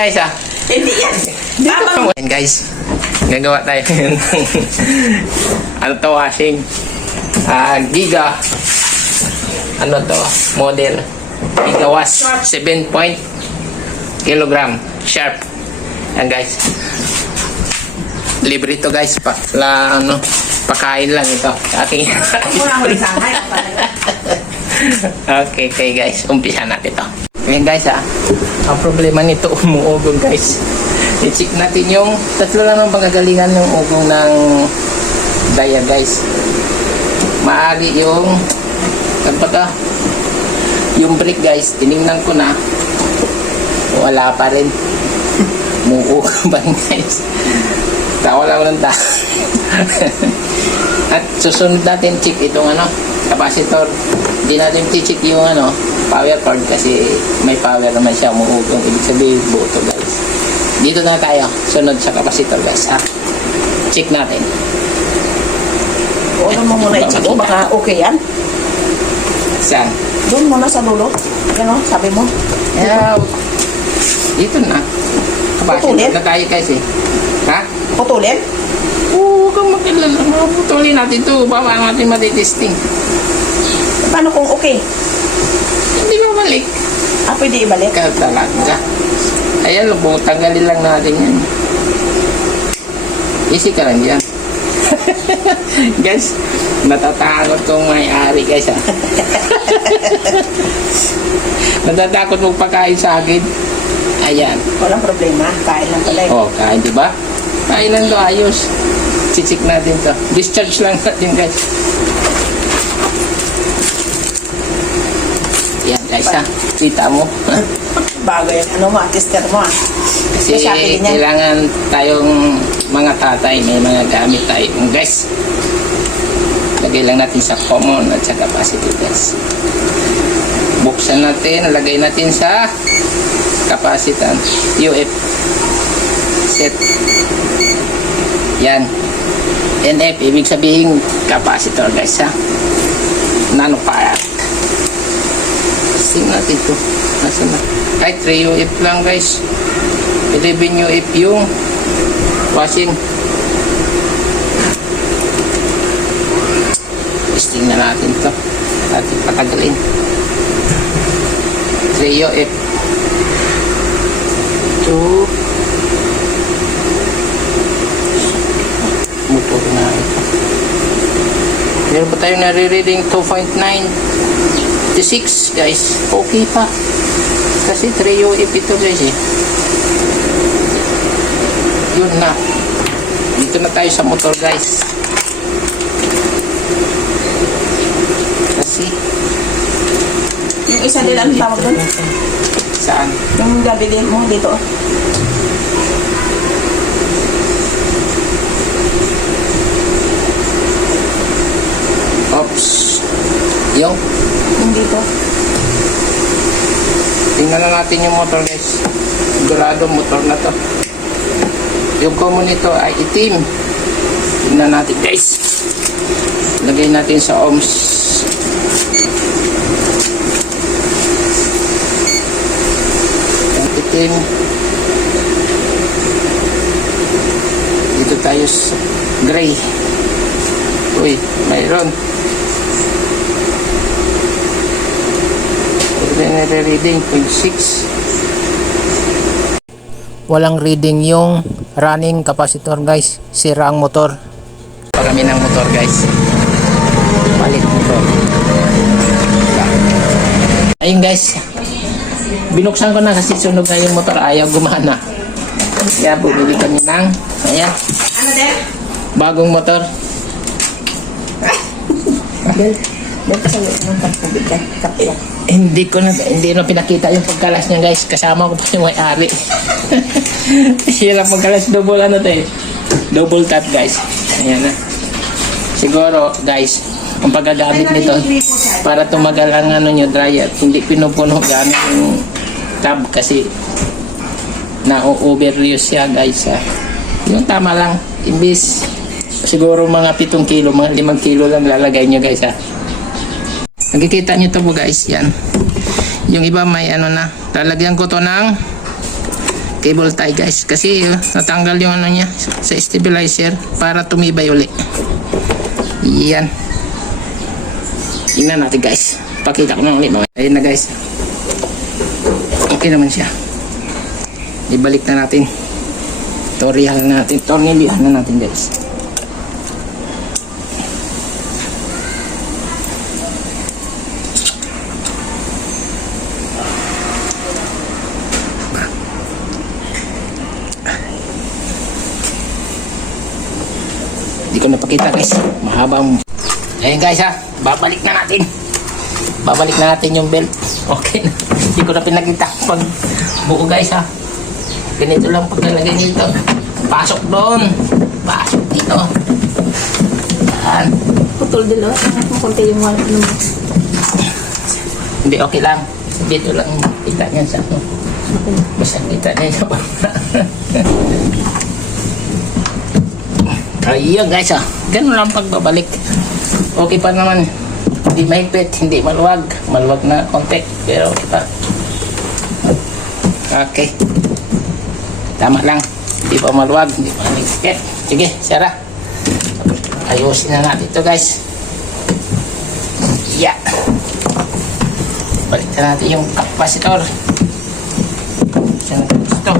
Guys, Hindi yan. And guys, gagawa tayo ng ano to, washing Giga ano to, model Giga Wash 7 kilogram sharp. Yan guys, libre to guys, pakain lang ito aking. Okay guys, umpisa natin to. Ayan guys, ang problema nito, umuugong guys. I-check natin yung tatlo lang ang pagkagalingan ng ugong ng daya guys. Maari yung yung brake guys, tinignan ko na, wala pa rin. Umuugong ba guys? Tawa lang ng ta. At susunod natin check itong capacitor. Hindi natin check yung power cord kasi may power naman siya, umuugong. Ibig sabihin buo to guys. Dito na tayo, sunod sa capacitor guys. Check natin. Ano mo muna i-check mo, baka okay yan. Saan? Doon muna sa dulo. Yan o, sabi mo. Yeah, dito na. Capacitor na tayo guys eh. Ha? Putulin? Oo, huwag kang magkilala. Putulin natin to. Baka natin matitesting. Paano kung okay? Hindi ba balik? Pwede ibalik? Ikaw talaga. Ayan, tanggalin lang natin yan. Easy ka lang yan. Guys, natatakot kong may-ari guys natatakot magpakain sa akin. Ayan. Walang problema, kain lang pala eh. Oh, kain diba? Kain lang to, ayos. Chichik natin to. Discharge lang natin guys. Yan guys kita mo. Bago yan, tester mo Kasi kailangan tayong mga tatay, may mga gamit tayo guys. Lagay lang natin sa common at sa capacitor guys. Buksan natin, lagay natin sa capacitor UF set. Yan, NF ibig sabihin capacitor guys nanofarad. Testing natin to. Nasa na? Ay, 3 UF lang guys. 11 UF yung washing. Testing na natin to. Natin patagalin. 3 UF. 2 motor na ito. Meron pa tayo nare-reading 2.9 guys. Okay pa. Kasi 3 UF ito guys eh. Yun na. Dito na tayo sa motor guys. Kasi yung isa din, anong tawag doon? saan? Yung gabilin mo dito. Oops. Yung Yung dito. tingnan na natin yung motor guys. Sigurado motor na to. Yung common nito ay itim. Tingnan natin guys. Lagay natin sa ohms. Yung itim. Dito tayo sa gray. Uy, mayroon. Reading 0.6. Walang reading yung running capacitor guys. Sira ang motor. Parami ng motor guys. Palit motor. Ayun guys. Binuksan ko na kasi sunog na yung motor. Ayaw gumana. Kaya bumili kami ng ayan. Ano din? Bagong motor. Dito sa ng pagpubig ka. Kapila. Hindi na pinakita yung pagkalas niya guys. Kasama ko pa yung may-ari. Hirap magkalas, double double tap guys. Ayan na. Siguro guys, ang paggagamit nito para tumagal ang nyo dryer. Hindi pinupuno gamit yung tab kasi na-overuse siya guys. Yung tama lang. Imbis siguro mga 7 kilo, mga 5 kilo lang lalagay nyo guys Nakikita nyo to po guys, yan. Yung iba may na, lalagyan ko to ng cable tie guys. Kasi natanggal yung ano niya sa stabilizer para tumibay uli. Yan. Tingnan natin guys. Pakita ko na ulit. Ayun na guys. Okay naman siya. Ibalik na natin. Tornilyahan na natin guys. Hindi ko napakita guys. Mahabang. Ayun guys ha. Babalik na natin yung belt. Okay na. Hindi ko na pinakita pag buo guys ha. Ganito lang pagkalagay nito. Pasok doon. Pasok dito. Yan. Putol din o. Kunti yung wala naman. Hindi, okay lang. Dito lang kita niyan sa ano. Basta kita niya sa ayun guys ah. Ganun lang pagbabalik. Okay pa naman. Hindi mahigpit, hindi maluwag. Maluwag na konti. Pero okay pa. Okay. Tama lang. Hindi pa maluwag. Hindi pa mahigpit. Sige, Sarah. Ayusin na natin ito guys. Yeah. Balik na natin yung capacitor. Saan natin ito?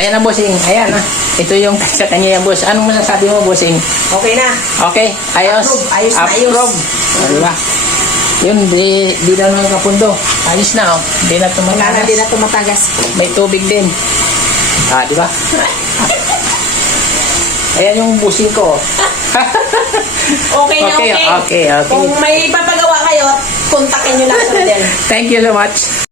Ayan na bossing, ayan na. Ito yung sa kanya yung boss. Anong masasabi mo bossing? Okay na. Okay, ayos. Approve, ayos na ayos. Approve. Diba? Yun, di na nakapundo. Ayos na oh. Di na Wala na tumatagas. din na tumatagas. May tubig din. Ah, di ba? Ayan yung busing ko. Okay na, okay. Okay. Kung may papagawa kayo, kontakin nyo lang sa Rodel. Thank you so much.